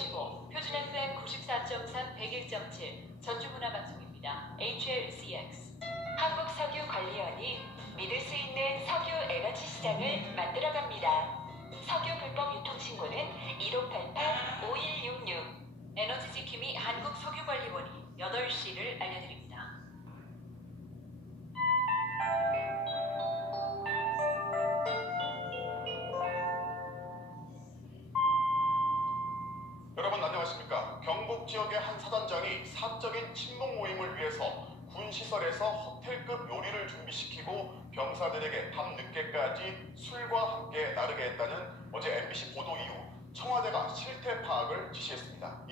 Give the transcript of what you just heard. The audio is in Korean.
AM 855, 표준 FM 94.3, 101.7 전주문화방송입니다. HLCX 한국석유관리원이 믿을 수 있는 석유 에너지 시장을 만들어갑니다. 석유 불법 유통 신고는 1588-5166 에너지 지킴이 한국석유 여러분 안녕하십니까? 경북 지역의 한 사단장이 사적인 친목 모임을 위해서 군 시설에서 호텔급 요리를 준비시키고 병사들에게 밤 늦게까지 술과 함께 나르게 했다는 어제 MBC 보도 이후 청와대가 실태 파악을 지시했습니다.